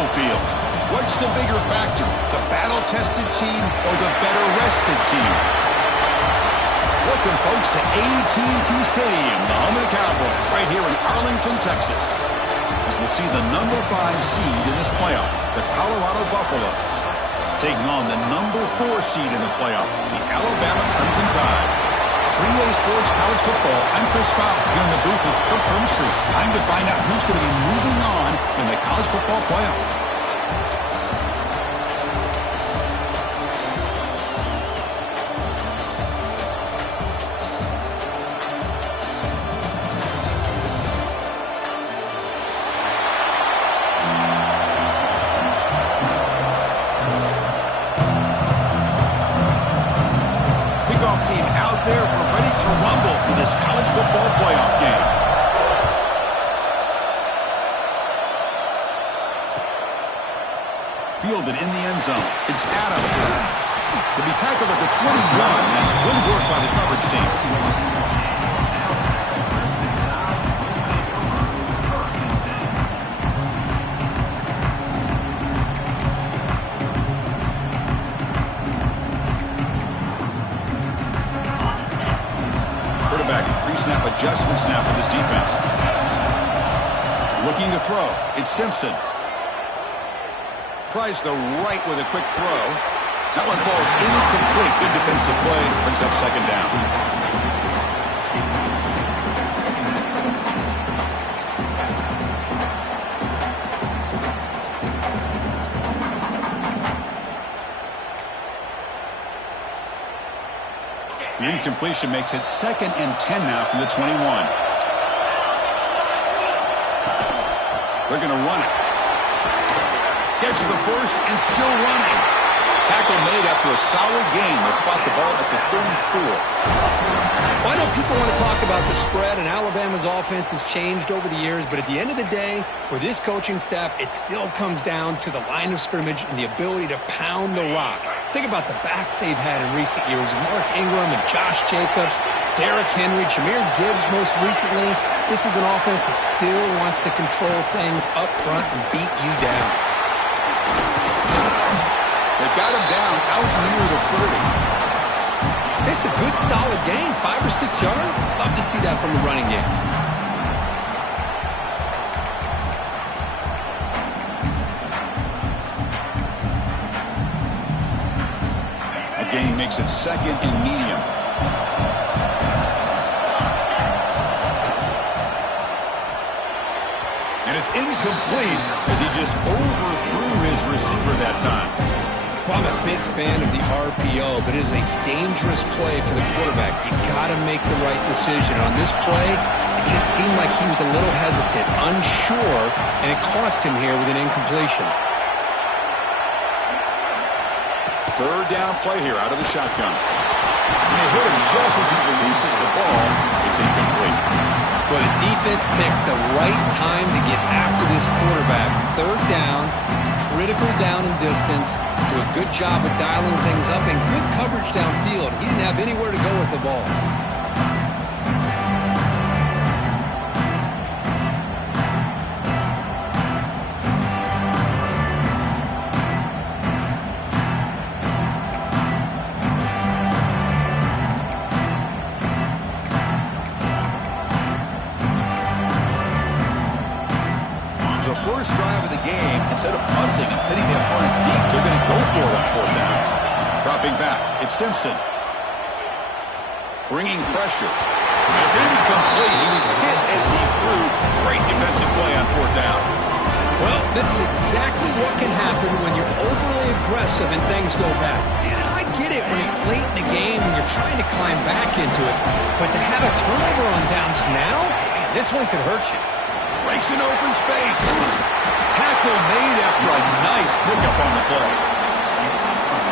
neutral fields. What's the bigger factor, the battle-tested team or the better-rested team? Welcome, folks, to AT&T Stadium, the home of the Cowboys, right here in Arlington, Texas. As we'll see the number 5 seed in this playoff, the Colorado Buffaloes, taking on the number 4 seed in the playoff, the Alabama Crimson Tide. 3A Sports College Football, I'm Chris Fowler here in the booth with Kirk Hermstreet. Time to find out who's going to be moving on in the college football playoff. Team out there, we're ready to rumble for this college football playoff game. Fielded in the end zone. It's Adams. To be tackled at the 21. That's good work by the coverage team. Pre-snap adjustments now for this defense. Looking to throw. It's Simpson. Tries the right with a quick throw. That one falls incomplete. Good defensive play. Brings up second down. The incompletion makes it 2nd and 10 now from the 21. They're going to run it. Gets the first and still running. Tackle made after a solid gain. They'll spot the ball at the 34. Well, I know people want to talk about the spread, and Alabama's offense has changed over the years, but at the end of the day, with this coaching staff, it still comes down to the line of scrimmage and the ability to pound the rock. Think about the backs they've had in recent years. Mark Ingram and Josh Jacobs, Derrick Henry, Jahmyr Gibbs most recently. This is an offense that still wants to control things up front and beat you down. They've got him down out near the 30. It's a good, solid game. 5 or 6 yards. Love to see that from the running game. That gain makes it 2nd and medium. And it's incomplete as he just overthrew his receiver that time. I'm a big fan of the RPO, but it is a dangerous play for the quarterback. You got to make the right decision. On this play, it just seemed like he was a little hesitant, unsure, and it cost him here with an incompletion. 3rd down play here out of the shotgun. And they hit him just as he releases the ball. It's incomplete. Well, the defense picks the right time to get after this quarterback. 3rd down, critical down and distance. Do a good job of dialing things up and good coverage downfield. He didn't have anywhere to go with the ball. First drive of the game, instead of punting and hitting the opponent deep, they're going to go for it on 4th down. Dropping back, it's Simpson. Bringing pressure. It's incomplete. He was hit as he threw. Great defensive play on 4th down. Well, this is exactly what can happen when you're overly aggressive and things go bad. And I get it when it's late in the game and you're trying to climb back into it. But to have a turnover on downs now, man, this one could hurt you. Breaks an open space. Tackle made after a nice pickup on the play.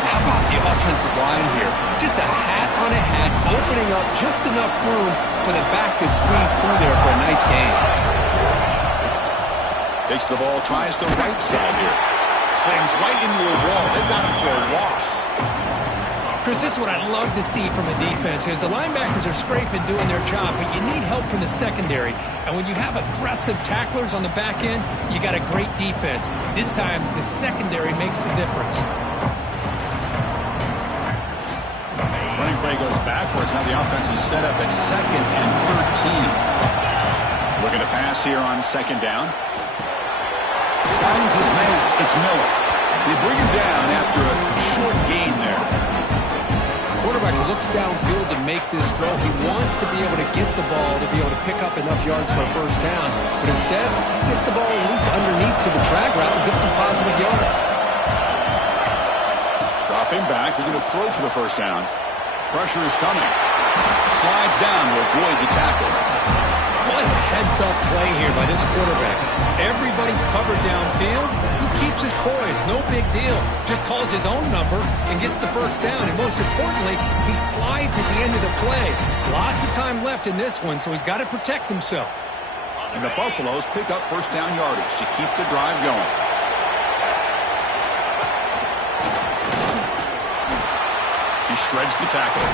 How about the offensive line here? Just a hat on a hat, opening up just enough room for the back to squeeze through there for a nice gain. Takes the ball, tries the right side here. Slings right into a wall. They've got him for a loss. Chris, this is what I'd love to see from a defense is the linebackers are scraping, doing their job, but you need help from the secondary. And when you have aggressive tacklers on the back end, you got a great defense. This time, the secondary makes the difference. Running play goes backwards. Now the offense is set up at 2nd and 13. Looking to pass here on 2nd down. Finds his man. It's Miller. They bring him down after a short gain there. Quarterback looks downfield to make this throw. He wants to be able to get the ball to be able to pick up enough yards for a first down. But instead, he gets the ball at least underneath to the drag route and gets some positive yards. Dropping back. They're going to throw for the first down. Pressure is coming. Slides down to avoid the tackle. What a heads-up play here by this quarterback. Everybody's covered downfield. He keeps his poise. No big deal. Just calls his own number and gets the first down. And most importantly, he slides at the end of the play. Lots of time left in this one, so he's got to protect himself. And the Buffaloes pick up first down yardage to keep the drive going. He shreds the tackle.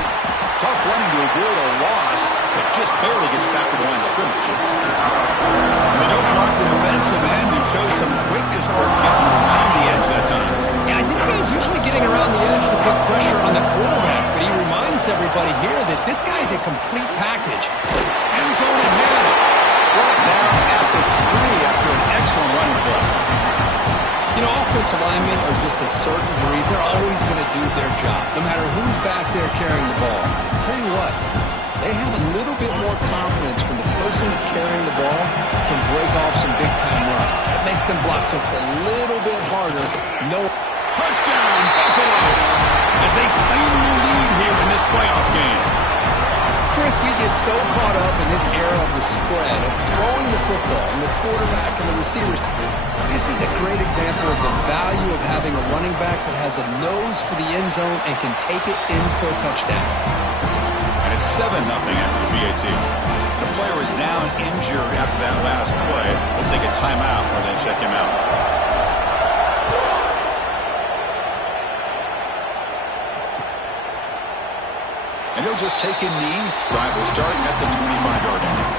Tough running to avoid a loss, but just barely gets back to the line of scrimmage. And they don't block the defensive end, who shows some quickness for getting around the edge that time. Yeah, this guy's usually getting around the edge to put pressure on the quarterback, but he reminds everybody here that this guy's a complete package. End zone ahead. Brought down at the 3 after an excellent running play. You know, offensive linemen are just a certain breed. They're always going to do their job, no matter who's back there carrying the ball. I'll tell you what, they have a little bit more confidence when the person that's carrying the ball can break off some big-time runs. That makes them block just a little bit harder. No touchdown, Buffaloes, as they claim the lead here in this playoff game. Chris, we get so caught up in this era of the spread, of throwing the football, and the quarterback and the receivers. This is a great example of the value of having a running back that has a nose for the end zone and can take it in for a touchdown. And it's 7-0 after the BAT. The player is down injured after that last play. We'll take a timeout or then check him out. And he'll just take a knee. Drive will start at the 25-yard line.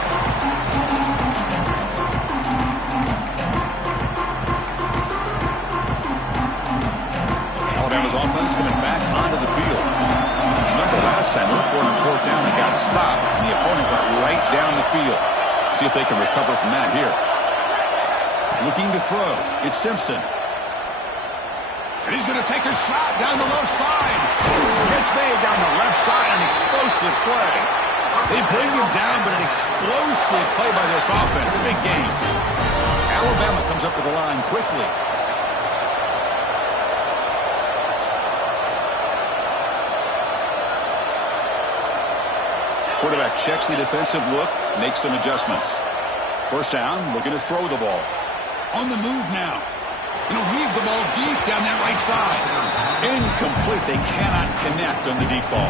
Alabama's offense coming back onto the field. Remember last time, looked for him on 4th down and got stopped, and the opponent went right down the field. See if they can recover from that here. Looking to throw. It's Simpson. And he's going to take a shot down the left side. Catch made down the left side, an explosive play. They bring him down, but an explosive play by this offense. A big game. Alabama comes up to the line quickly. Quarterback checks the defensive look, makes some adjustments. First down, looking to throw the ball. On the move now. And he'll heave the ball deep down that right side. Incomplete. They cannot connect on the deep ball.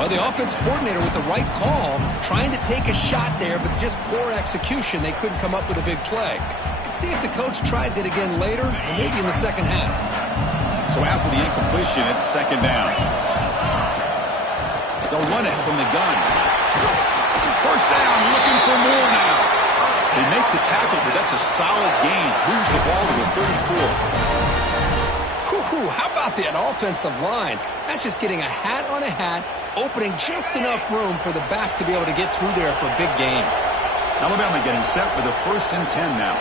Well, the offense coordinator with the right call, trying to take a shot there, but just poor execution. They couldn't come up with a big play. Let's see if the coach tries it again later, or maybe in the second half. So after the incompletion, it's 2nd down. They'll run it from the gun. First down, looking for more now. They make the tackle, but that's a solid gain. Moves the ball to the 34. Whew, how about that offensive line? That's just getting a hat on a hat, opening just enough room for the back to be able to get through there for a big gain. Alabama getting set with a 1st and 10 now.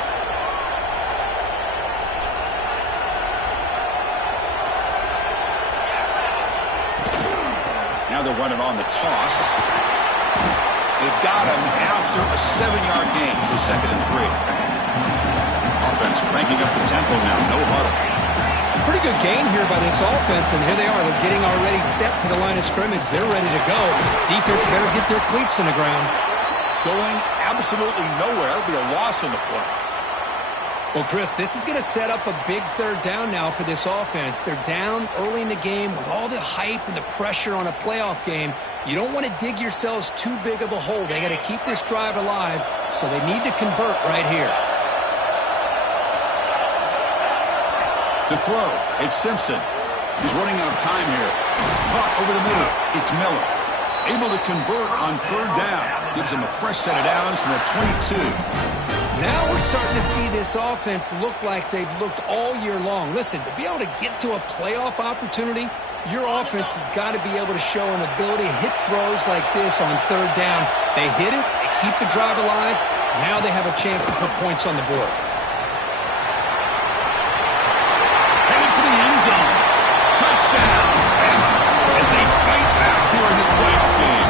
Now they're running on the toss. They've got him after a 7-yard gain, so 2nd and 3. Offense cranking up the tempo now, no huddle. Pretty good gain here by this offense, and here they are. They're getting already set to the line of scrimmage. They're ready to go. Defense better get their cleats in the ground. Going absolutely nowhere. It'll be a loss on the play. Well, Chris, this is going to set up a big 3rd down now for this offense. They're down early in the game with all the hype and the pressure on a playoff game. You don't want to dig yourselves too big of a hole. They got to keep this drive alive, so they need to convert right here. To throw, it's Simpson. He's running out of time here. Caught over the middle. It's Miller. Able to convert on third down. Gives him a fresh set of downs from the 22. Now we're starting to see this offense look like they've looked all year long. Listen, to be able to get to a playoff opportunity, your offense has got to be able to show an ability to hit throws like this on third down. They hit it, they keep the drive alive. Now they have a chance to put points on the board. Headed for the end zone. Touchdown, Bama, as they fight back here in this playoff game.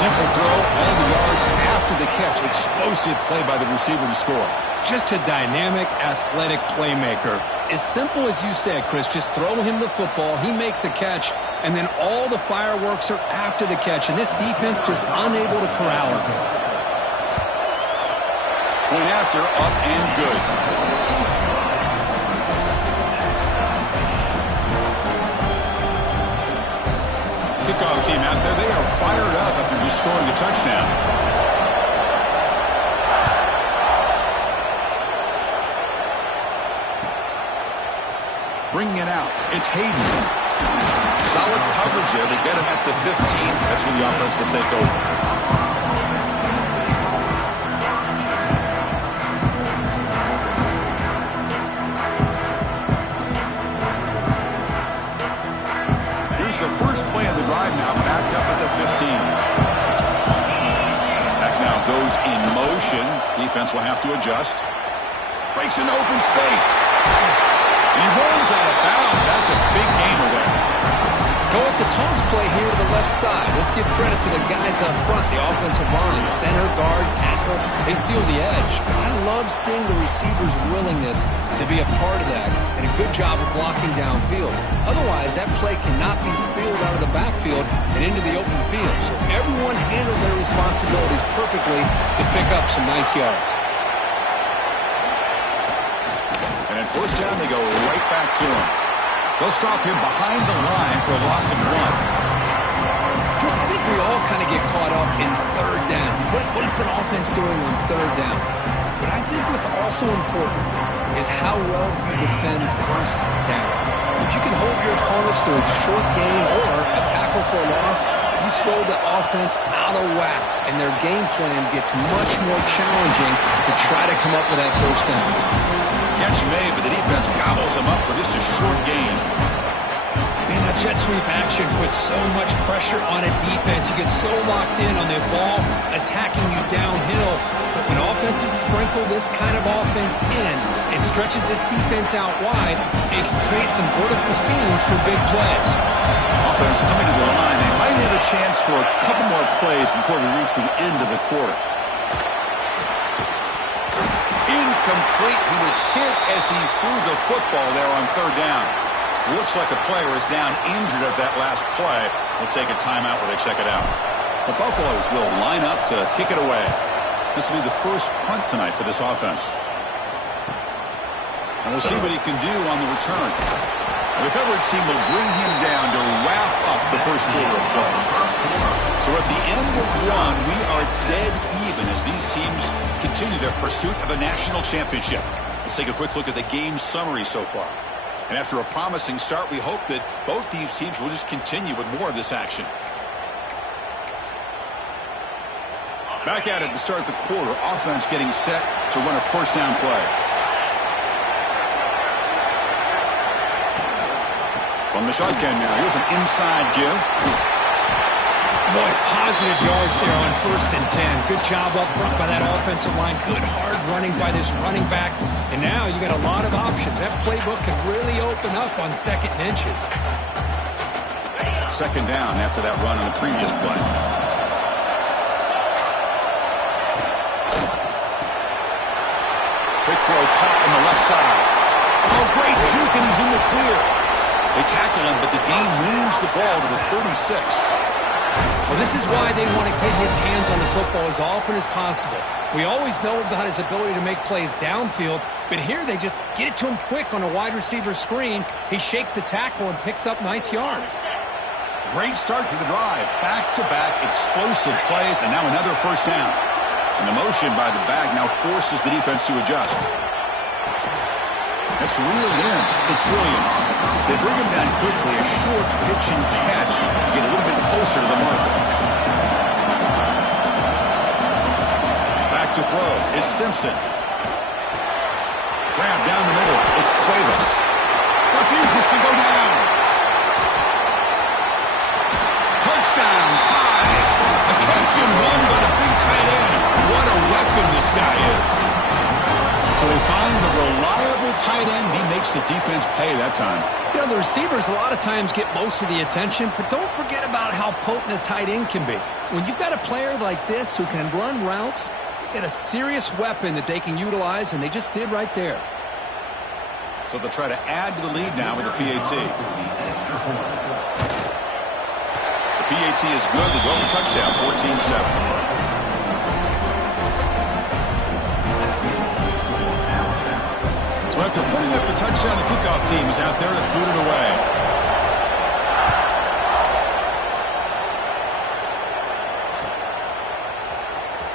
Simple throw, all the yards after the catch. Explosive play by the receiver to score. Just a dynamic, athletic playmaker. As simple as you said, Chris, just throw him the football, he makes a catch, and then all the fireworks are after the catch, and this defense just unable to corral him. Point after, up and good. Kickoff team out there, they are fired up after just scoring a touchdown. Bringing it out, it's Hayden. Solid coverage there. They get him at the 15. That's where the offense will take over. Here's the first play of the drive now, backed up at the 15. Back now goes in motion. Defense will have to adjust. Breaks into open space. He runs out of bounds. That's a big gainer there. Go with the toss play here to the left side. Let's give credit to the guys up front, the offensive line, center, guard, tackle. They seal the edge. I love seeing the receiver's willingness to be a part of that and a good job of blocking downfield. Otherwise, that play cannot be spilled out of the backfield and into the open field. So everyone handled their responsibilities perfectly to pick up some nice yards. First down, they go right back to him. They'll stop him behind the line for a loss of 1. Chris, I think we all kind of get caught up in third down. What is an offense doing on third down? But I think what's also important is how well you defend first down. If you can hold your opponents to a short gain or a tackle for a loss, you throw the offense out of whack, and their game plan gets much more challenging to try to come up with that first down. Catch made, but the defense gobbles him up for just a short gain. Man, that jet sweep action puts so much pressure on a defense. You get so locked in on the ball attacking you downhill. But when offenses sprinkle this kind of offense in and stretches this defense out wide, it can create some vertical seams for big plays. Offense coming to the line. They might have a chance for a couple more plays before we reach the end of the quarter. Incomplete. He was hit as he threw the football there on third down. Looks like a player is down injured at that last play. We'll take a timeout where they check it out. The Buffaloes will line up to kick it away. This will be the first punt tonight for this offense. And we'll see what he can do on the return. The coverage team will bring him down to wrap up the first quarter of play. So at the end of 1, we are dead even as these teams continue their pursuit of a national championship. Let's take a quick look at the game summary so far. And after a promising start, we hope that both these teams will just continue with more of this action. Back at it to start the quarter. Offense getting set to run a first down play. From the shotgun now, here's an inside give. Boy, positive yards there on 1st and 10. Good job up front by that offensive line. Good hard running by this running back. And now you got a lot of options. That playbook could really open up on 2nd and inches. Second down after that run on the previous play. Big throw caught on the left side. Oh, great juke, and he's in the clear. They tackle him, but the gain moves the ball to the 36. Well, this is why they want to get his hands on the football as often as possible. We always know about his ability to make plays downfield, but here they just get it to him quick on a wide receiver screen. He shakes the tackle and picks up nice yards. Great start to the drive. Back-to-back explosive plays, and now another first down. And the motion by the back now forces the defense to adjust. That's reeled in. It's Williams. They bring him down quickly. A short pitch and catch to get a little bit closer to the marker. Back to throw. It's Simpson. Grab down the middle. It's Cuevas. Refuses to go down. Touchdown. Tie. A catch and run by the big tight end. What a weapon this guy is. So they find the reliable tight end. He makes the defense pay that time. You know, the receivers a lot of times get most of the attention, but don't forget about how potent a tight end can be. When you've got a player like this who can run routes, get a serious weapon that they can utilize, and they just did right there. So they'll try to add to the lead now with the PAT. The PAT is good. They go for touchdown, 14-7. So after putting up the touchdown, the kickoff team is out there to boot it away.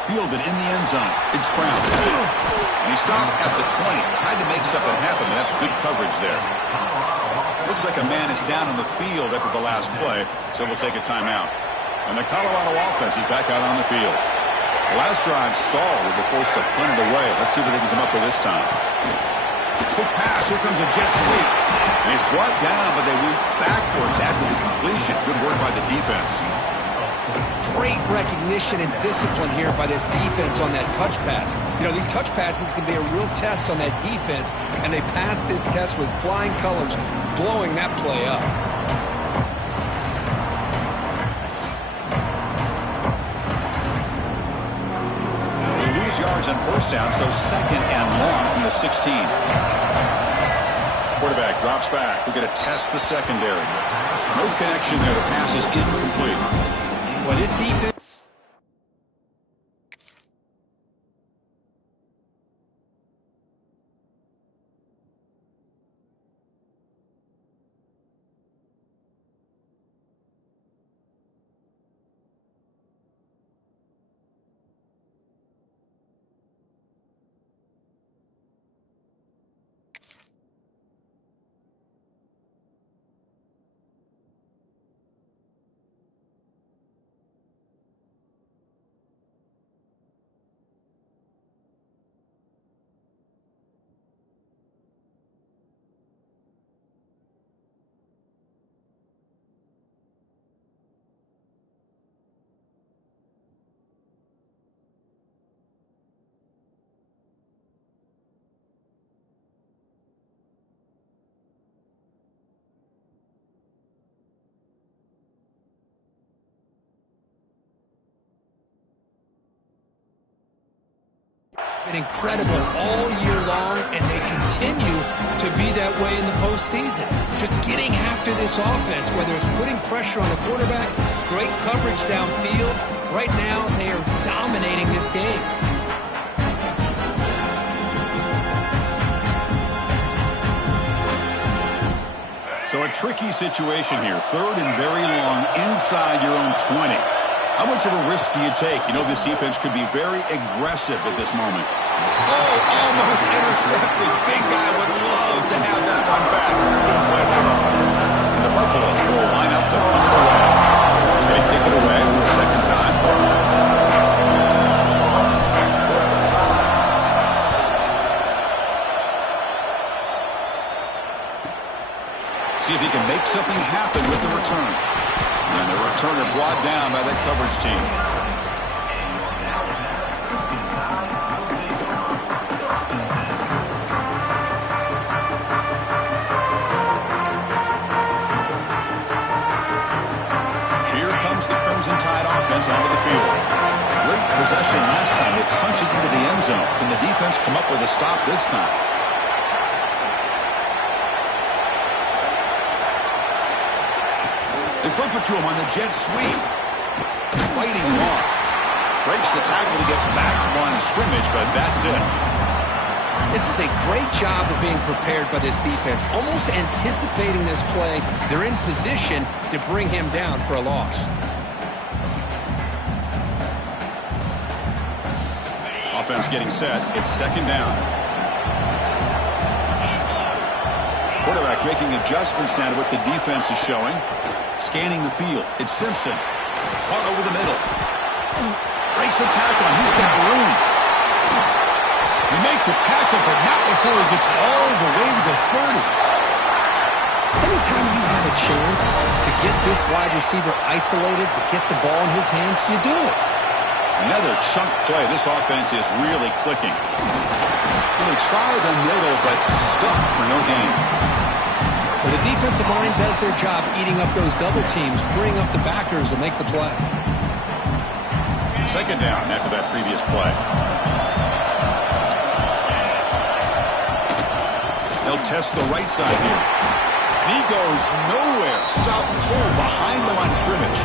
Fielded in the end zone. It's Brown. And he stopped at the 20. Tried to make something happen, but that's good coverage there. Looks like a man is down on the field after the last play, so we'll take a timeout. And the Colorado offense is back out on the field. The last drive stalled. They were forced to punt it away. Let's see what they can come up with this time. Quick pass. Here comes a jet sweep. And he's brought down, but they went backwards after the completion. Good work by the defense. Great recognition and discipline here by this defense on that touch pass. You know, these touch passes can be a real test on that defense, and they passed this test with flying colors, blowing that play up. They lose yards on first down, so second and long from the 16. Quarterback drops back. We're going to test the secondary. No connection there. The pass is incomplete. Well, this defense... been incredible all year long, and they continue to be that way in the postseason. Just getting after this offense, whether it's putting pressure on the quarterback, great coverage downfield. Right now, they are dominating this game. So a tricky situation here. Third and very long inside your own 20. How much of a risk do you take? You know, this defense could be very aggressive at this moment. Oh, almost intercepted. Big guy would love to have that one back. Couldn't quite hold on. And the Buffaloes will line up to punt it away. Going to kick it away for the second time. See if he can make something happen with the return. And the returner brought down by that coverage team. Here comes the Crimson Tide offense onto the field. Great possession last time. They punched it into the end zone. Can the defense come up with a stop this time? They flip it to him on the jet sweep. Fighting him off. Breaks the tackle to get back to the line of scrimmage, but that's it. This is a great job of being prepared by this defense, almost anticipating this play. They're in position to bring him down for a loss. Offense getting set. It's second down. quarterback making adjustments now to what the defense is showing. Scanning the field. It's Simpson. Caught over the middle. Breaks a tackle. He's got room. They make the tackle, but not before he gets all the way to the 30. Anytime you have a chance to get this wide receiver isolated, to get the ball in his hands, you do it. Another chunk play. This offense is really clicking. Well, they try the middle, but stuck for no gain. Well, the defensive line does their job eating up those double teams, freeing up the backers to make the play. Second down after that previous play. They'll test the right side here. And he goes nowhere. Stop pull behind the line of scrimmage.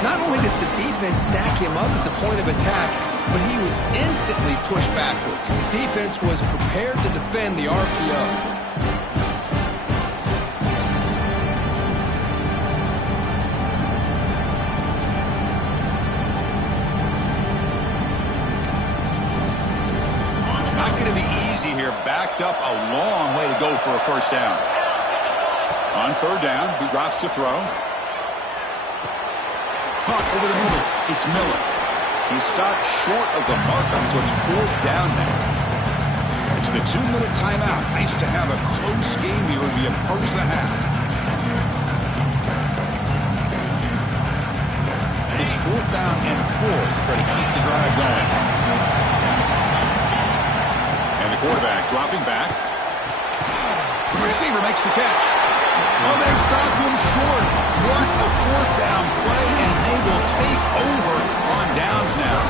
Not only does the defense stack him up at the point of attack, but he was instantly pushed backwards. The defense was prepared to defend the RPO. Not going to be easy here. Backed up a long way to go for a first down. On third down, he drops to throw. Caught over the middle. It's Miller. He stopped short of the marker, so it's fourth down now. It's the 2-minute timeout. Nice to have a close game here as we approach the half. It's fourth down and 4 to try to keep the drive going. And the quarterback dropping back. The receiver makes the catch. Oh, they've stopped him short. What a fourth down play, and they will take over on downs now.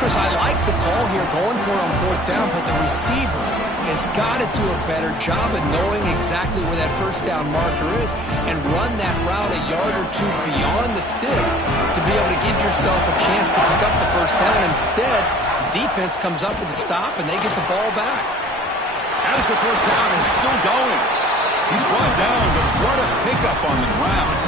Chris, I like the call here going for it on fourth down, but the receiver has got to do a better job of knowing exactly where that first down marker is and run that route a yard or two beyond the sticks to be able to give yourself a chance to pick up the first down. Instead, the defense comes up with a stop, and they get the ball back. As the first down is still going. He's brought down, but what a pickup on the ground.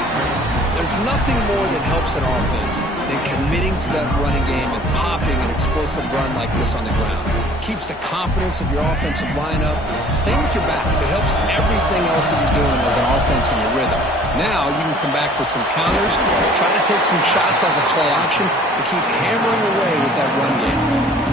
There's nothing more that helps an offense than committing to that running game and popping an explosive run like this on the ground. It keeps the confidence of your offensive lineup. Same with your back. It helps everything else that you're doing as an offense in your rhythm. Now you can come back with some counters, try to take some shots off of play action, and keep hammering away with that run game.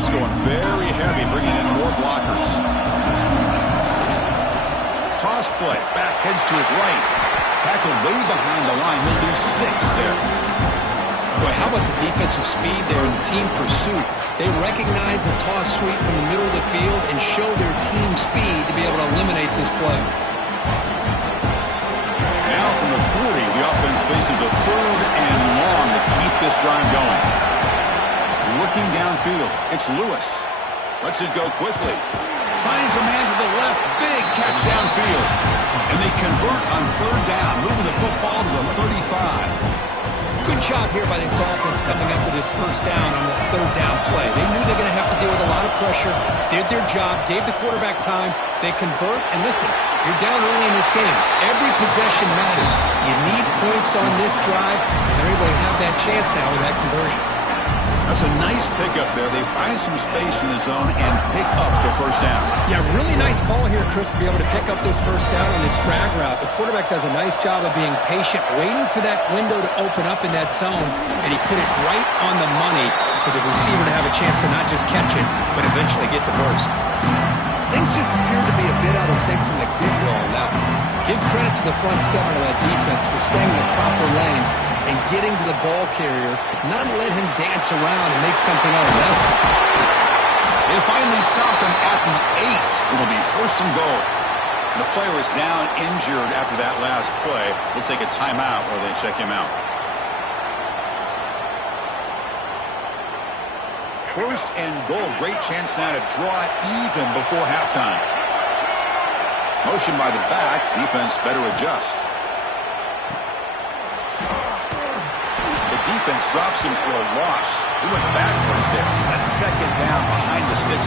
Going very heavy, bringing in more blockers. Toss play. Back heads to his right. Tackled way behind the line. He'll lose 6 there. Boy, how about the defensive speed there in team pursuit? They recognize the toss sweep from the middle of the field and show their team speed to be able to eliminate this play. Now from the 40, the offense faces a third and long to keep this drive going. Looking downfield, it's Lewis. Lets it go quickly. Finds a man to the left. Big catch downfield. And they convert on third down, moving the football to the 35. Good job here by this offense coming up with this first down on the third down play. They knew they were going to have to deal with a lot of pressure, did their job, gave the quarterback time. They convert, and listen, you're down early in this game. Every possession matters. You need points on this drive, and they're able to have that chance now with that conversion. That's a nice pickup there. They find some space in the zone and pick up the first down. Yeah, really nice call here, Chris, to be able to pick up this first down on this drag route. The quarterback does a nice job of being patient, waiting for that window to open up in that zone, and he put it right on the money for the receiver to have a chance to not just catch it, but eventually get the first. Things just appear to be a bit out of sync from the get-go on that one. Give credit to the front seven of that defense for staying in the proper lanes and getting to the ball carrier, not let him dance around and make something out of nothing. They finally stop him at the 8. It'll be first and goal. The player is down injured after that last play. We'll take a timeout while they check him out. First and goal. Great chance now to draw even before halftime. Motion by the back. Defense better adjust. The defense drops him for a loss. He went backwards there. A second down behind the sticks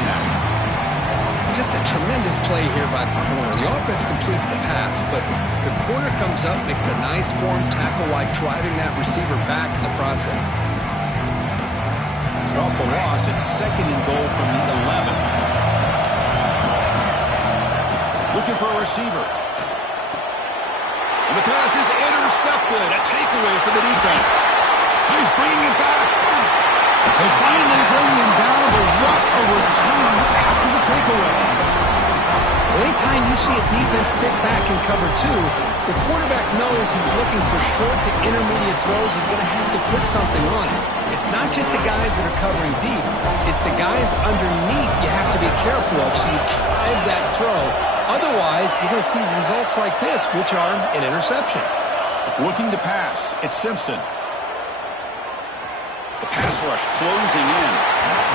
Just a tremendous play here by the corner. The offense completes the pass, but the corner comes up, makes a nice form tackle while driving that receiver back in the process. So off the loss, it's 2nd and goal from the 11. Looking for a receiver. And the pass is intercepted. A takeaway for the defense. He's bringing it back. They finally bring him down, but what a return after the takeaway. Well, anytime you see a defense sit back and cover 2, the quarterback knows he's looking for short to intermediate throws. He's going to have to put something on it. It's not just the guys that are covering deep. It's the guys underneath you have to be careful of, so you drive that throw. Otherwise, you're going to see results like this, which are an interception. Looking to pass. It's Simpson. The pass rush closing in.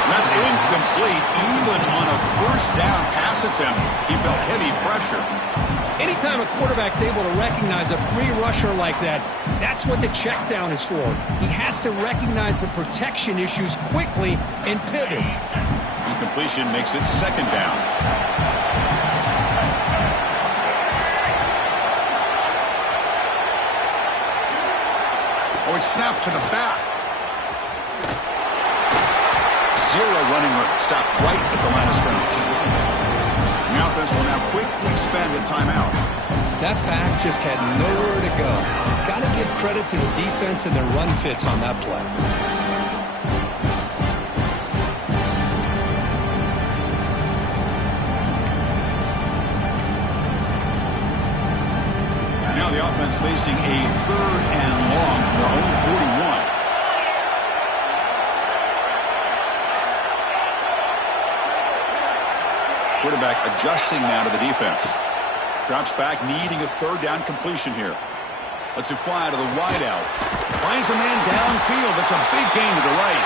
And that's incomplete. Even on a first down pass attempt, he felt heavy pressure. Anytime a quarterback's able to recognize a free rusher like that, that's what the check down is for. He has to recognize the protection issues quickly and pivot. Incompletion makes it 2nd down. Oh, it's snapped to the back. 0 running room. Stopped right at the line of scrimmage. The offense will now quickly spend a timeout. That back just had nowhere to go. Got to give credit to the defense and their run fits on that play. Now the offense facing a 3rd and long from their own 41. Quarterback adjusting now to the defense. Drops back, needing a 3rd down completion here. Lets it fly to the wideout. Finds a man downfield. That's a big gain to the right.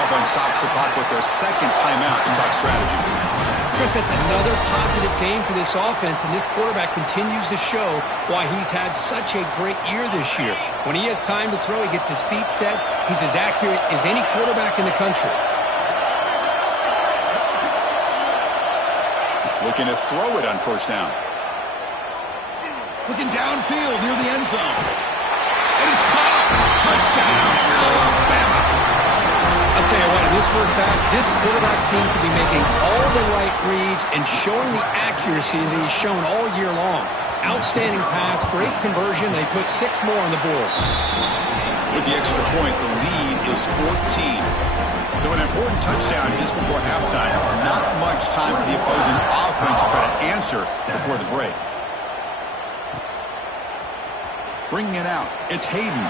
Offense stops the clock with their 2nd timeout to talk strategy. Chris, that's another positive game for this offense, and this quarterback continues to show why he's had such a great year this year. When he has time to throw, he gets his feet set. He's as accurate as any quarterback in the country. Looking to throw it on 1st down. Looking downfield near the end zone. And it's caught. Touchdown, Alabama. I'll tell you what, in this first half, this quarterback seems to be making all the right reads and showing the accuracy that he's shown all year long. Outstanding pass, great conversion. They put 6 more on the board. With the extra point, the lead is 14. So an important touchdown just before halftime. Not much time for the opposing offense to try to answer before the break. Bringing it out, it's Hayden.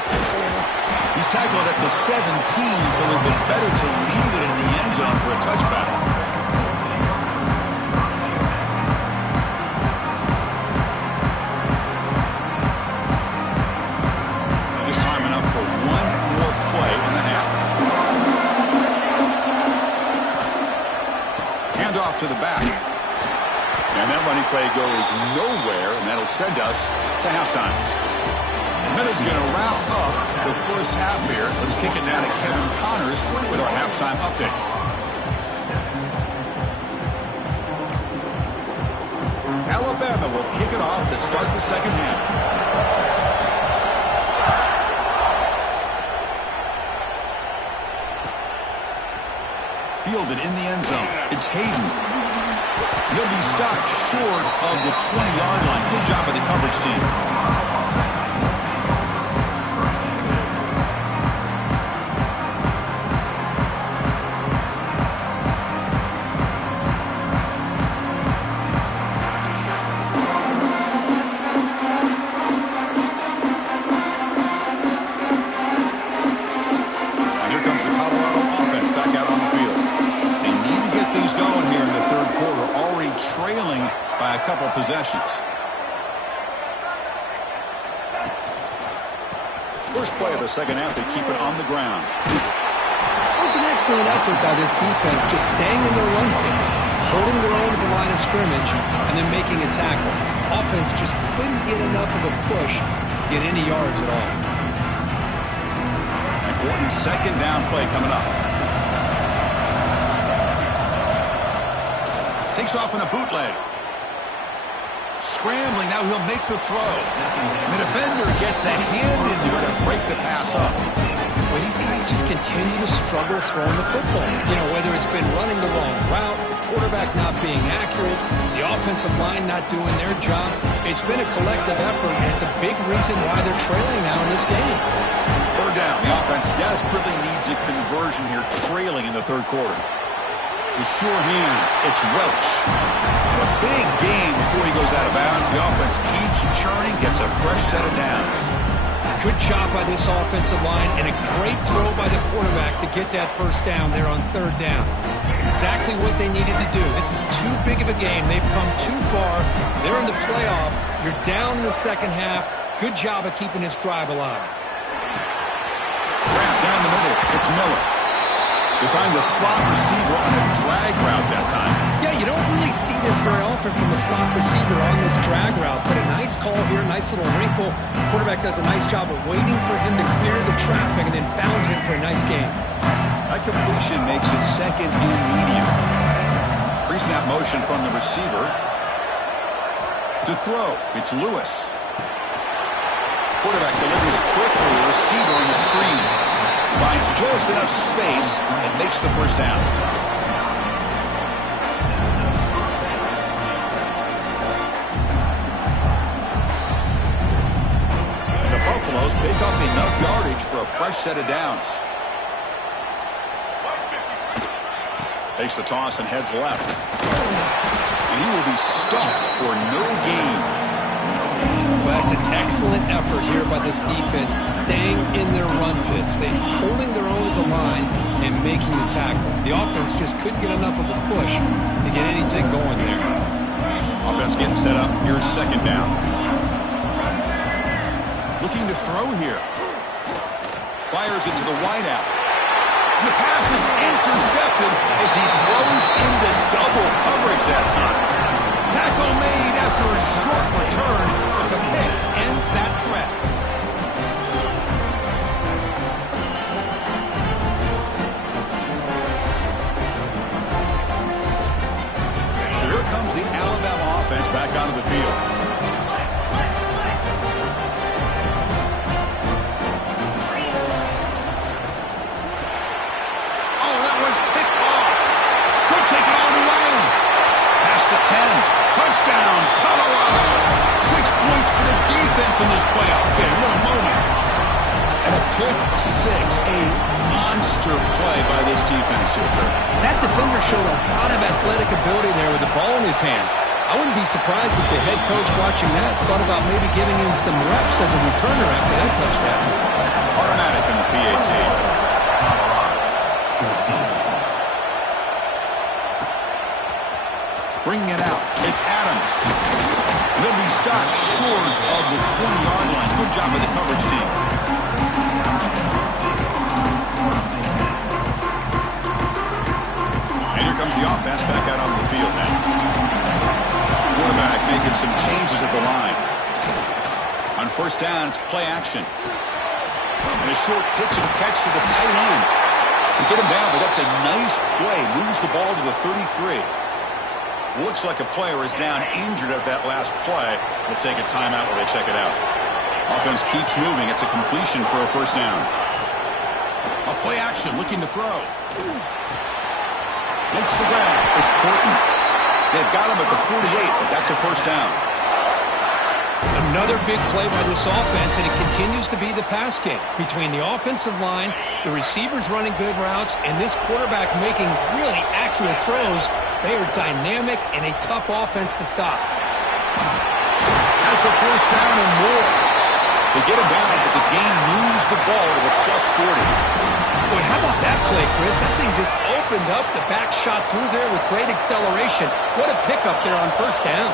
He's tackled at the 17, so they've been better to leave it in the end zone for a touchback. Just time enough for 1 more play in the half. Hand off to the back. And that running play goes nowhere, and that'll send us to halftime. Minutes going to wrap up the first half here. Let's kick it down to Kevin Connors with our halftime update. Alabama will kick it off to start the 2nd half. Fielded in the end zone. It's Hayden. He'll be stopped short of the 20-yard line. Good job by the coverage team. Trailing by a couple possessions. First play of the 2nd half, they keep it on the ground. It was an excellent effort by this defense, just staying in their run fits, holding their own at the line of scrimmage, and then making a tackle. Offense just couldn't get enough of a push to get any yards at all. Important 2nd down play coming up. Takes off in a bootleg. Scrambling, now he'll make the throw. The defender gets a hand in there to break the pass up. Well, these guys just continue to struggle throwing the football. You know, whether it's been running the wrong route, the quarterback not being accurate, the offensive line not doing their job. It's been a collective effort, and it's a big reason why they're trailing now in this game. Third down. The offense desperately needs a conversion here, trailing in the third quarter. The sure hands. It's Welch. A big game before he goes out of bounds. The offense keeps churning, gets a fresh set of downs. Good job by this offensive line, and a great throw by the quarterback to get that first down there on third down. It's exactly what they needed to do. This is too big of a game. They've come too far. They're in the playoff. You're down in the second half. Good job of keeping this drive alive. Wrap down the middle. It's Miller. They find the slot receiver on a drag route that time. Yeah, you don't really see this very often from a slot receiver on this drag route, but a nice call here, nice little wrinkle. Quarterback does a nice job of waiting for him to clear the traffic and then found him for a nice game. That completion makes it second and medium. Pre-snap motion from the receiver. To throw, it's Lewis. Quarterback delivers quickly, the receiver on the screen. Finds just enough space and makes the first down. And the Buffaloes pick up enough yardage for a fresh set of downs. Takes the toss and heads left. And he will be stuffed for no gain. Well, that's an excellent effort here by this defense, staying in their run fit, staying holding their own at the line and making the tackle. The offense just couldn't get enough of a push to get anything going there. Offense getting set up. Here's second down. Looking to throw here. Fires it to the wideout. The pass is intercepted as he throws into double coverage that time. Tackle made after a short return, but the pick ends that threat. So here comes the Alabama offense back onto the field. Oh, that one's picked off. Could take it all the way. Past the 10. Touchdown, Colorado. 6 points for the defense in this playoff game. What a moment. And a pick six, a monster play by this defense here. That defender showed a lot of athletic ability there with the ball in his hands. I wouldn't be surprised if the head coach watching that thought about maybe giving him some reps as a returner after that touchdown. Automatic in the PAT. Bringing it out. It's Adams. He'll be stopped short of the 20-yard line. Good job by the coverage team. And here comes the offense back out on the field now. Quarterback making some changes at the line. On first down, it's play action. And a short pitch and catch to the tight end. To get him down, but that's a nice play. Moves the ball to the 33. Looks like a player is down injured at that last play. We'll take a timeout while they check it out. Offense keeps moving. It's a completion for a first down. A play action looking to throw. Makes the grab. It's Porton. They've got him at the 48, but that's a first down. Another big play by this offense, and it continues to be the pass game. Between the offensive line, the receivers running good routes, and this quarterback making really accurate throws, they are dynamic and a tough offense to stop. Has the first down and more. They get him down, but the game moves the ball to the plus 40. Boy, how about that play, Chris? That thing just opened up. The back shot through there with great acceleration. What a pickup there on first down.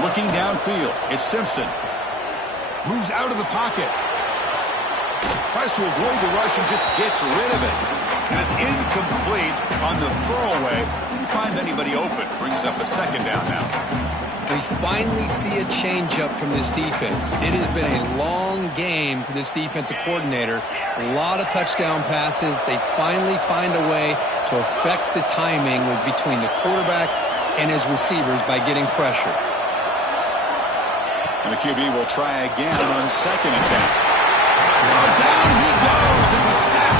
Looking downfield, it's Simpson. Moves out of the pocket. Tries to avoid the rush and just gets rid of it. And it's incomplete on the throwaway. Didn't find anybody open. Brings up a second down now. We finally see a change-up from this defense. It has been a long game for this defensive coordinator. A lot of touchdown passes. They finally find a way to affect the timing between the quarterback and his receivers by getting pressure. And the QB will try again on second attempt. Oh, down he goes. It's a sack.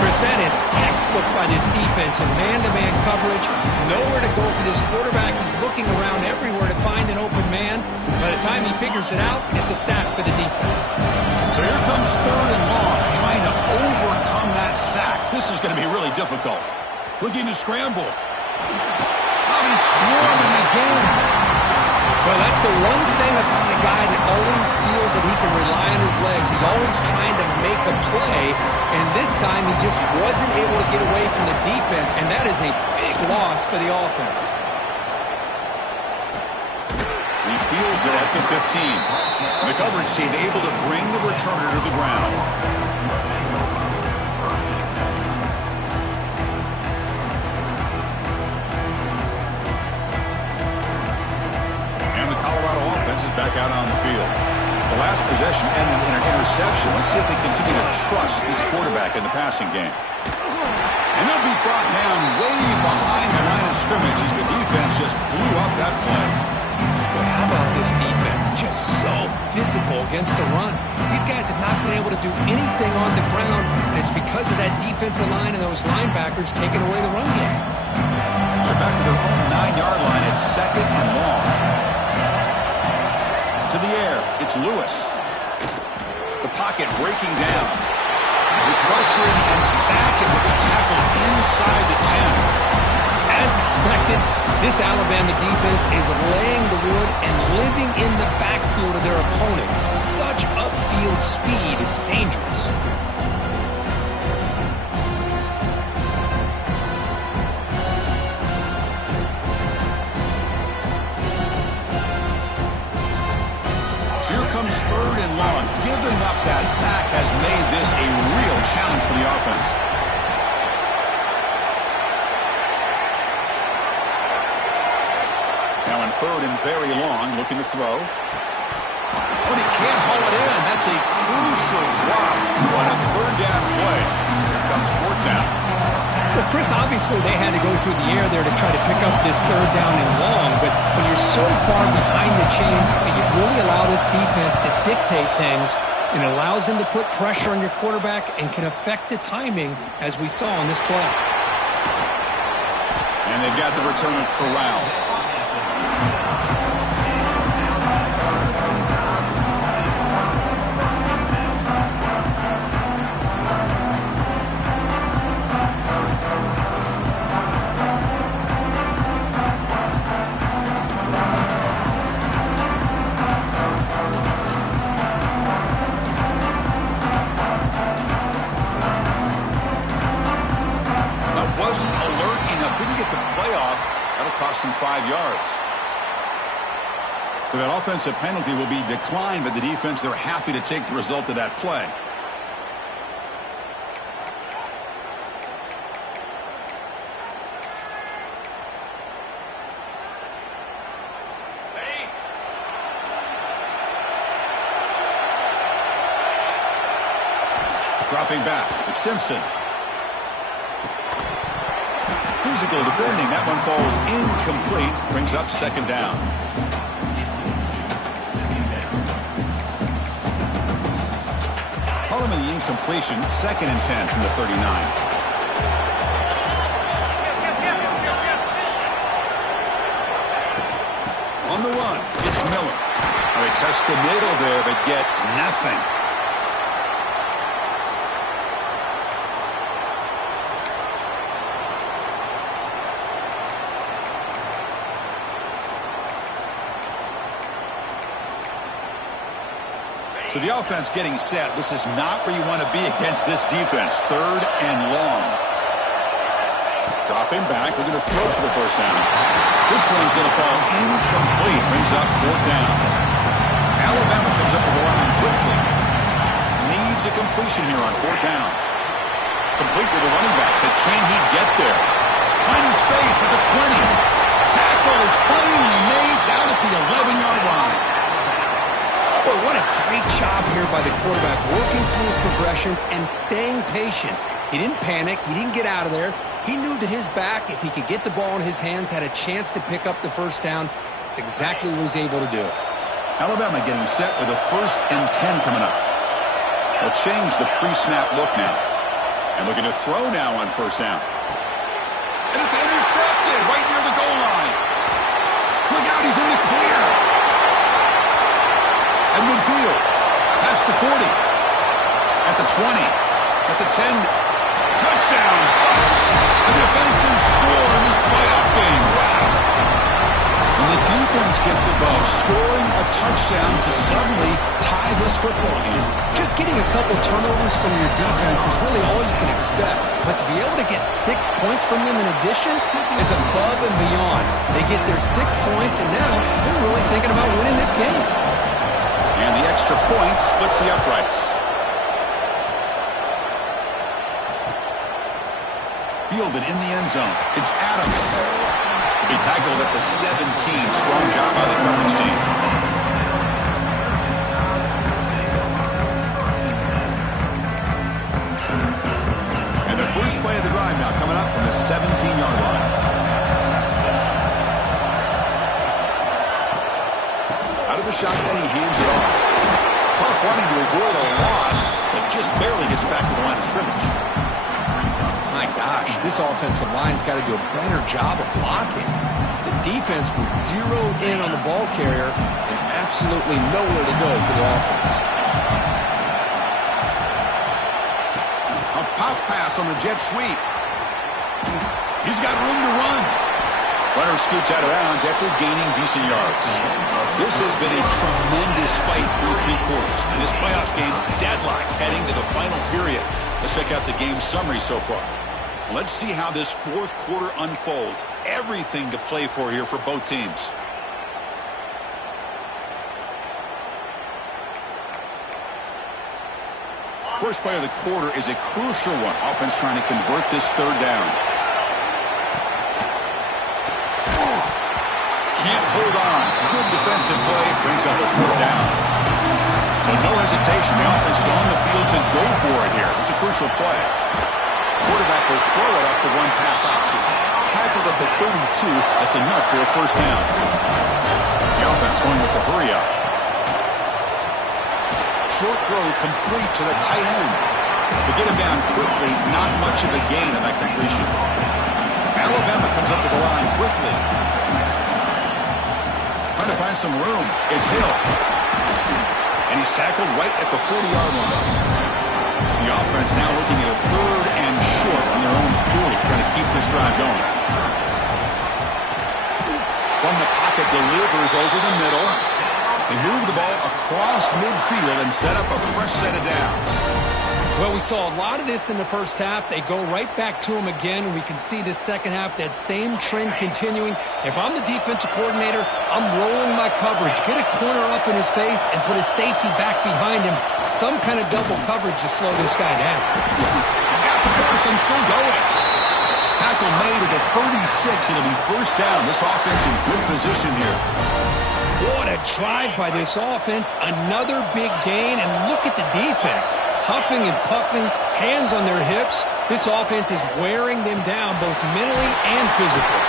Chris, that is textbook by this defense in man-to-man coverage. Nowhere to go for this quarterback. He's looking around everywhere to find an open man. By the time he figures it out, it's a sack for the defense. So here comes third and long, trying to overcome that sack. This is going to be really difficult. Looking to scramble. Oh, he's swarming again. Well, that's the one thing about a guy that always feels that he can rely on his legs. He's always trying to make a play, and this time he just wasn't able to get away from the defense, and that is a big loss for the offense. He fields it at the 15. The coverage team able to bring the returner to the ground. Back out on the field. The last possession ended in an interception. Let's see if they continue to trust this quarterback in the passing game. And they'll be brought down way behind the line of scrimmage as the defense just blew up that play. Boy, how about this defense? Just so physical against the run. These guys have not been able to do anything on the ground, and it's because of that defensive line and those linebackers taking away the run game. So back to their own 9-yard line. It's second and long. To the air, it's Lewis. The pocket breaking down. With pressuring and sacking will be tackled inside the 10. As expected, this Alabama defense is laying the wood and living in the backfield of their opponent. Such upfield speed, it's dangerous. Here comes third and long. Giving up that sack has made this a real challenge for the offense. Now in third and very long, looking to throw. But he can't haul it in. That's a crucial drop on a third down play. Here comes fourth down. Well, Chris, obviously they had to go through the air there to try to pick up this third down and long, but when you're so far behind the chains, you really allow this defense to dictate things, and it allows them to put pressure on your quarterback and can affect the timing, as we saw on this play. And they've got the return of Corral. Cost him 5 yards. So that offensive penalty will be declined by the defense. They're happy to take the result of that play. Dropping back, it's Simpson. Physical defending. That one falls incomplete. Brings up second down. Follow the incompletion. Second and 10 from the 39. On the run, it's Miller. They test the middle there, but get nothing. So the offense getting set. This is not where you want to be against this defense. Third and long. Dropping back. They're going to throw for the first down. This one's going to fall incomplete. Brings up fourth down. Alabama comes up with the line quickly. Needs a completion here on fourth down. Complete with the running back. But can he get there? Finding space at the 20. Tackle is finally made down at the 11-yard line. Boy, what a great job here by the quarterback, working through his progressions and staying patient. He didn't panic. He didn't get out of there. He knew that his back, if he could get the ball in his hands, had a chance to pick up the first down. It's exactly what he's able to do. Alabama getting set with a 1st and 10 coming up. They'll change the pre-snap look now. And looking to throw now on 1st down. And it's intercepted right near the goal line. Look out, he's in the clear. At midfield. Past the 40. At the 20. At the 10. Touchdown. A defensive score in this playoff game. Wow. And the defense gets involved, scoring a touchdown to suddenly tie this football game. Just getting a couple turnovers from your defense is really all you can expect. But to be able to get 6 points from them in addition is above and beyond. They get their 6 points, and now they're really thinking about winning this game. And the extra point splits the uprights. Fielded in the end zone. It's Adams. He tackled at the 17. Strong job by the coverage team. And the first play of the drive now coming up from the 17-yard line. Out of the shotgun, he hands it off. Tough running to avoid a loss, but just barely gets back to the line of scrimmage. My gosh, this offensive line's got to do a better job of blocking. The defense was zeroed in on the ball carrier and absolutely nowhere to go for the offense. A pop pass on the jet sweep. He's got room to run. Runner scoots out of bounds after gaining decent yards. This has been a tremendous fight through 3 quarters. And this playoff game deadlocked heading to the final period. Let's check out the game summary so far. Let's see how this 4th quarter unfolds. Everything to play for here for both teams. First play of the quarter is a crucial one. Offense trying to convert this 3rd down. Can't hold on. Good defensive play. Brings up a 4th down. So no hesitation. The offense is on the field to go for it here. It's a crucial play. Quarterback will throw it off the one-pass option. Tackled at the 32. That's enough for a 1st down. The offense going with the hurry-up. Short throw complete to the tight end. To get him down quickly, not much of a gain on that completion. Alabama comes up to the line quickly. Trying to find some room. It's Hill. And he's tackled right at the 40-yard line. The offense now looking at a 3rd and short on their own 40, trying to keep this drive going. From the pocket, delivers over the middle. They move the ball across midfield and set up a fresh set of downs. Well, we saw a lot of this in the first half. They go right back to him again. We can see this second half, that same trend continuing. If I'm the defensive coordinator, I'm rolling my coverage. Get a corner up in his face and put his safety back behind him. Some kind of double coverage to slow this guy down. He's got the course and still going. Tackle made at the 36. It'll be 1st down. This offense in good position here. What a drive by this offense. Another big gain, and look at the defense. Huffing and puffing, hands on their hips. This offense is wearing them down both mentally and physically.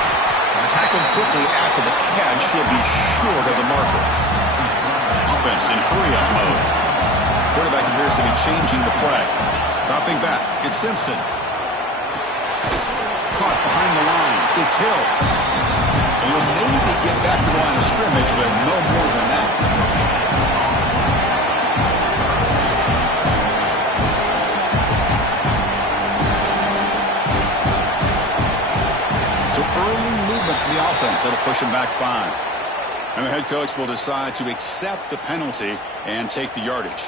Tackled quickly after the catch. She'll be short of the marker. Offense in hurry-up mode. Quarterback appears to be changing the play. Dropping back. It's Simpson. Caught behind the line. It's Hill. And he'll maybe get back to the line of scrimmage, but no more than that. So early movement from the offense. That'll push him back 5. And the head coach will decide to accept the penalty and take the yardage.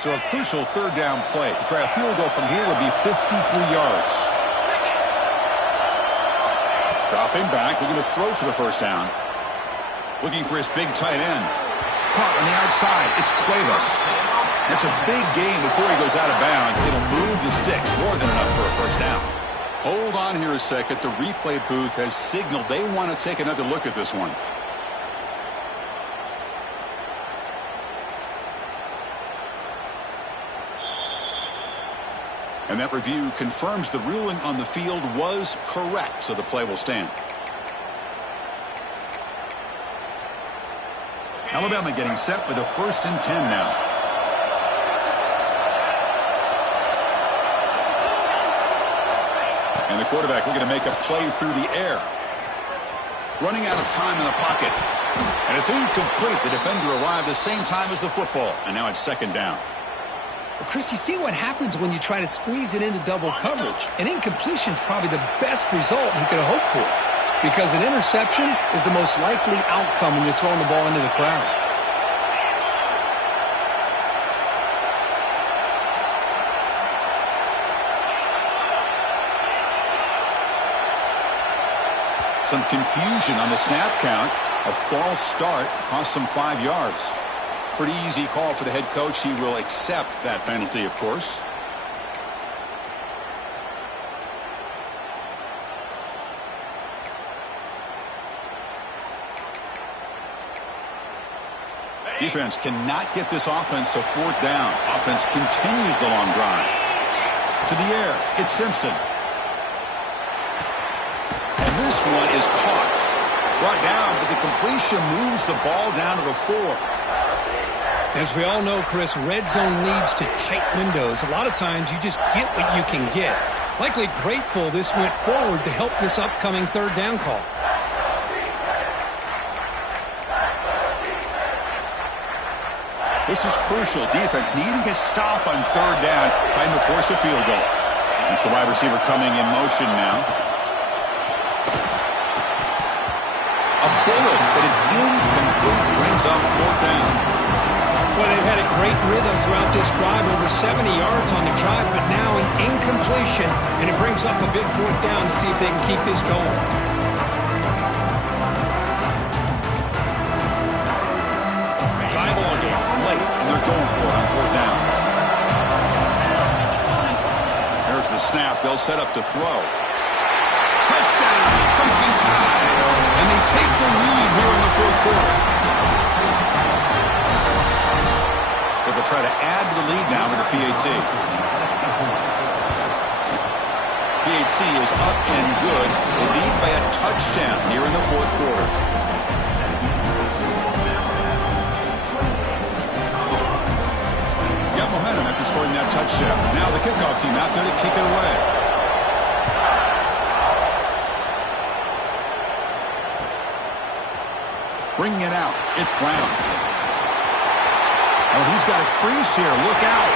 So a crucial 3rd down play. To try a field goal from here would be 53 yards. Dropping back, looking to throw for the 1st down. Looking for his big tight end. Caught on the outside. It's Cuevas. It's a big gain before he goes out of bounds. It'll move the sticks. More than enough for a 1st down. Hold on here a second. The replay booth has signaled they want to take another look at this one. And that review confirms the ruling on the field was correct, so the play will stand. Alabama getting set with a 1st and 10 now. And the quarterback looking to make a play through the air. Running out of time in the pocket. And it's incomplete. The defender arrived the same time as the football. And now it's 2nd down. Well, Chris, you see what happens when you try to squeeze it into double coverage. An incompletion is probably the best result you could have hoped for, because an interception is the most likely outcome when you're throwing the ball into the crowd. Some confusion on the snap count. A false start cost some 5 yards. Pretty easy call for the head coach. He will accept that penalty, of course. Defense cannot get this offense to 4th down. Offense continues the long drive. To the air, it's Simpson. And this one is caught. Brought down, but the completion moves the ball down to the 4. As we all know, Chris, red zone leads to tight windows. A lot of times you just get what you can get. Likely grateful this went forward to help this upcoming 3rd down call. This is crucial. Defense needing a stop on 3rd down, trying to force a field goal. It's the wide receiver coming in motion now. A bullet, but it's incomplete. Brings up 4th down. Well, they've had a great rhythm throughout this drive, over 70 yards on the drive, but now an incompletion, and it brings up a big 4th down to see if they can keep this going. Tie ball game late, and they're going for it on 4th down. There's the snap. They'll set up to throw. Touchdown! Crimson Tide! And they take the lead here in the 4th quarter. So they'll try to add to the lead now with the PAT. PAT is up and good. They lead by a touchdown here in the 4th quarter. Got momentum after scoring that touchdown. Now the kickoff team out there to kick it away. Bringing it out, it's Brown. Oh, he's got a crease here. Look out.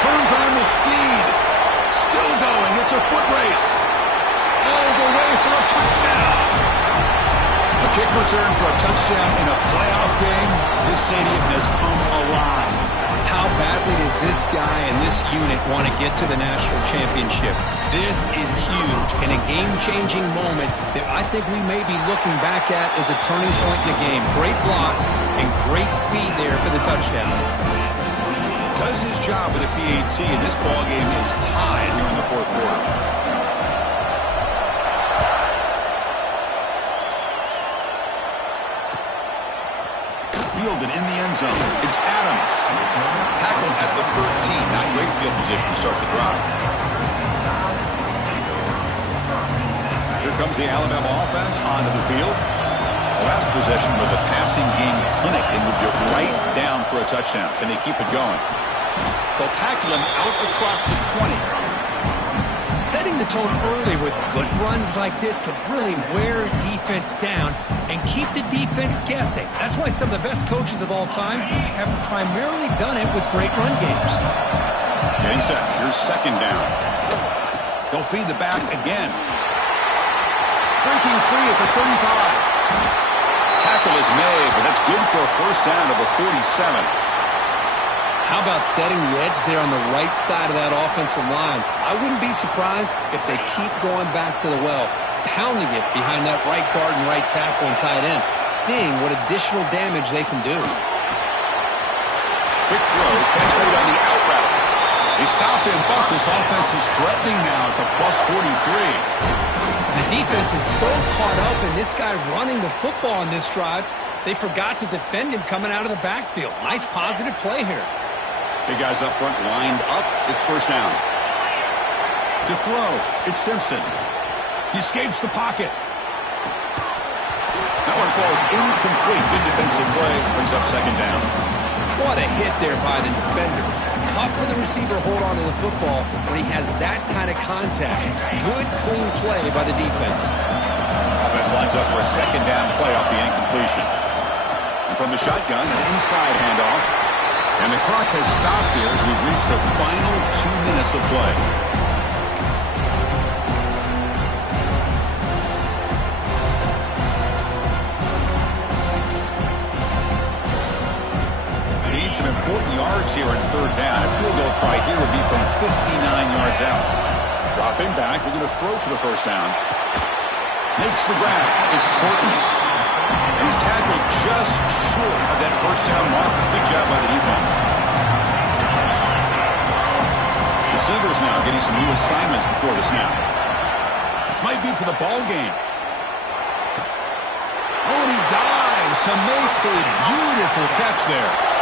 Turns on the speed. Still going. It's a foot race. All the way for a touchdown. A kick return for a touchdown in a playoff game. This stadium has come alive. How badly does this guy and this unit want to get to the national championship? This is huge and a game-changing moment that I think we may be looking back at as a turning point in the game. Great blocks and great speed there for the touchdown. Does his job with the PAT, and this ball game is tied here in the 4th quarter. Fielded in the end zone. It's Adams. Tackled at the 13. Not great field position to start the drive. Here comes the Alabama offense onto the field. The last possession was a passing game clinic. They moved it right down for a touchdown. Can they keep it going? They'll tackle him out across the 20. Setting the tone early with good runs like this can really wear a defense down and keep the defense guessing. That's why some of the best coaches of all time have primarily done it with great run games. Getting set. Here's 2nd down. They'll feed the back again. Breaking free at the 35. Tackle is made, but that's good for a 1st down to the 47. How about setting the edge there on the right side of that offensive line? I wouldn't be surprised if they keep going back to the well, pounding it behind that right guard and right tackle and tight end, seeing what additional damage they can do. Quick throw, catch made on the out route. They stop him, but this offense is threatening now at the plus 43. The defense is so caught up in this guy running the football on this drive, they forgot to defend him coming out of the backfield. Nice positive play here. Big guys up front lined up. It's first down. To throw, it's Simpson. He escapes the pocket. That one falls incomplete. Good defensive play. Brings up second down. What a hit there by the defender. Tough for the receiver to hold on to the football when he has that kind of contact. Good, clean play by the defense. Offense lines up for a second down play off the incompletion. And from the shotgun, an inside handoff. And the clock has stopped here as we reach the final 2 minutes of play. Some important yards here in third down. A field goal try here would be from 59 yards out. Dropping back, looking to throw for the first down. Makes the grab. It's Portman. And he's tackled just short of that first down mark. Good job by the defense. Receivers now getting some new assignments before the snap. This might be for the ball game. Oh, and he dives to make a beautiful catch there.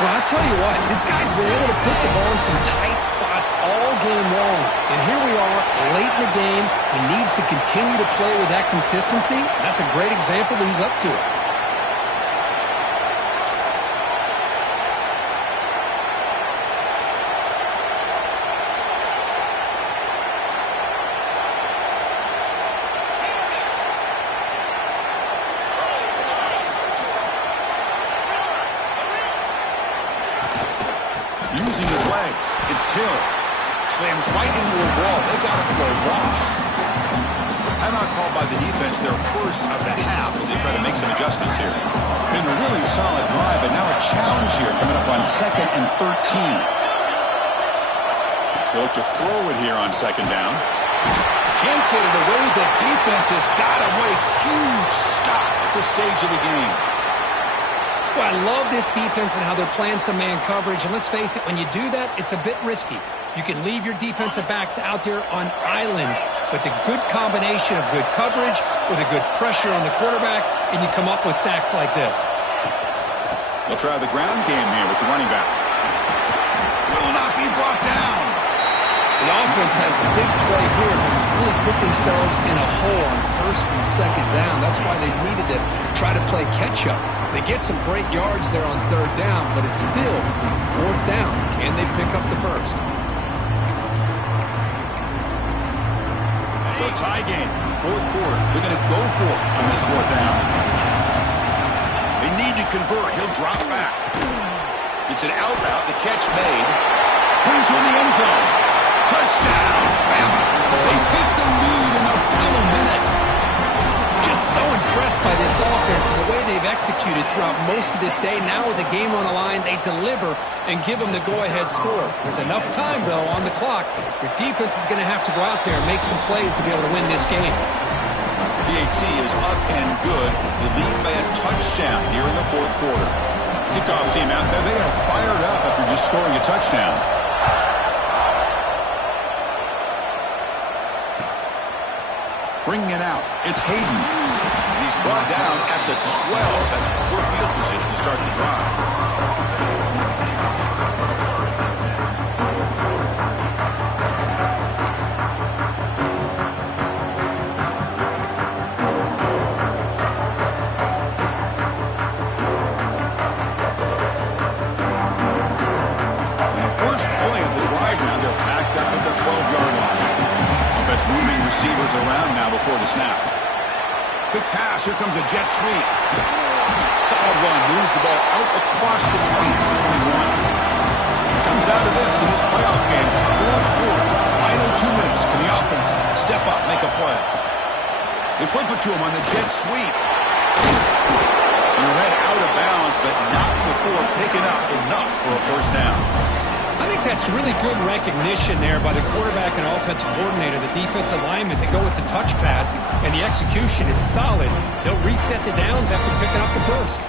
Well, I'll tell you what, this guy's been able to put the ball in some tight spots all game long. And here we are, late in the game. He needs to continue to play with that consistency. That's a great example that he's up to it. Using his legs, it's Hill. Slams right into a wall. They got him for a loss. Timeout called by the defense, their first of the half, as they try to make some adjustments here. Been a really solid drive, and now a challenge here coming up on 2nd and 13. They'll look to throw it here on second down. Can't get it away. The defense has got him. What a huge stop at this stage of the game. Well, I love this defense and how they're playing some man coverage. And let's face it, when you do that, it's a bit risky. You can leave your defensive backs out there on islands, but the good combination of good coverage with a good pressure on the quarterback, and you come up with sacks like this. They'll try the ground game here with the running back. Will not be brought down. The offense has a big play here, but really put themselves in a hole on first and second down. That's why they needed to try to play catch-up. They get some great yards there on third down, but it's still fourth down. Can they pick up the first? So tie game, fourth quarter. They're going to go for it on this fourth down. They need to convert. He'll drop back. It's an out route. The catch made. Put to the end zone. Touchdown, Bama. They take the lead in the final minute. Just so impressed by this offense and the way they've executed throughout most of this day. Now with the game on the line, they deliver and give them the go-ahead score. There's enough time, though, on the clock. Your defense is going to have to go out there and make some plays to be able to win this game. PAT is up and good. They lead by a touchdown here in the fourth quarter. Kickoff team out there, they are fired up after just scoring a touchdown. Bringing it out, it's Hayden. And he's brought down at the 12. That's poor field position to start the drive. And the first play of the drive now, they're backed up at the 12-yard line. Offense moving receivers around now before the snap. Quick pass. Here comes a jet sweep. Solid run. Moves the ball out across the 20-21. Comes out of this in this playoff game. Fourth quarter. Final 2 minutes. Can the offense step up, make a play? They flip it to him on the jet sweep. You're head out of bounds, but not before picking up enough for a first down. I think that's really good recognition there by the quarterback and offensive coordinator, the defensive lineman. They go with the touch pass, and the execution is solid. They'll reset the downs after picking up the first.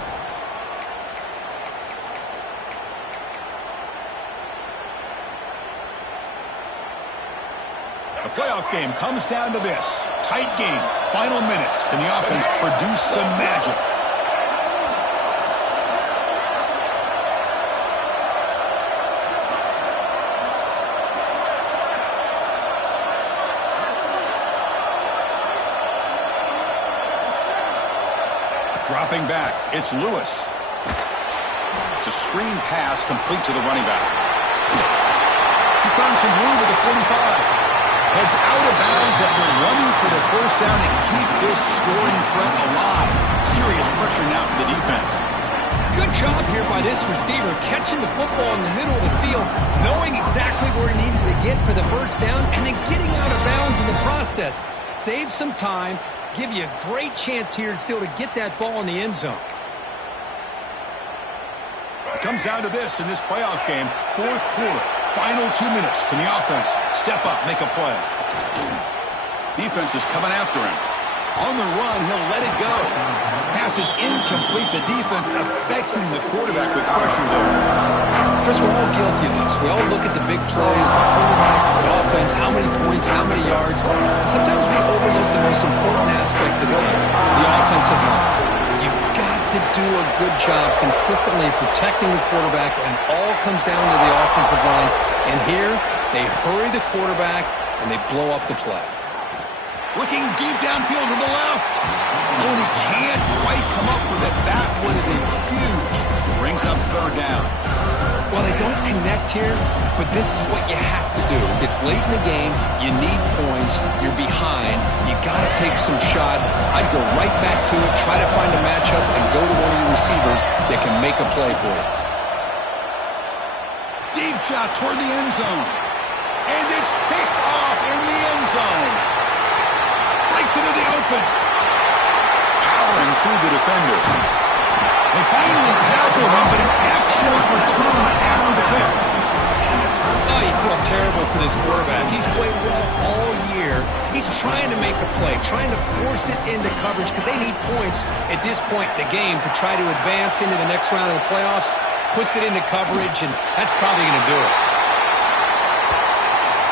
The playoff game comes down to this. Tight game. Final minutes. Can the offense produce some magic? Dropping back. It's Lewis. It's a screen pass complete to the running back. He's found some room at the 45. Heads out of bounds after running for the first down and keep this scoring threat alive. Serious pressure now for the defense. Good job here by this receiver, catching the football in the middle of the field, knowing exactly where he needed to get for the first down, and then getting out of bounds in the process. Save some time, give you a great chance here still to get that ball in the end zone. It comes down to this in this playoff game. Fourth quarter. Final 2 minutes. Can the offense step up, make a play? Defense is coming after him. On the run, he'll let it go. Pass is incomplete. The defense affecting the quarterback with pressure there. Chris, we're all guilty of this. We all look at the big plays, the quarterbacks, the offense, how many points, how many yards. Sometimes we overlook the most important aspect of the game, the offensive line. You've got to do a good job consistently protecting the quarterback, and all comes down to the offensive line. And here, they hurry the quarterback, and they blow up the play. Looking deep downfield to the left. Oh, he can't quite come up with it. That would have been huge. Brings up third down. Well, they don't connect here, but this is what you have to do. It's late in the game. You need points. You're behind. You got to take some shots. I'd go right back to it, try to find a matchup, and go to one of your receivers that can make a play for you. Deep shot toward the end zone. And it's picked off in the end zone. Breaks into the open. Powering through the defender. They finally tackle him, but an excellent return after the pick. Oh, you feel terrible for this quarterback. He's played well all year. He's trying to make a play, trying to force it into coverage because they need points at this point in the game to try to advance into the next round of the playoffs. Puts it into coverage, and that's probably going to do it.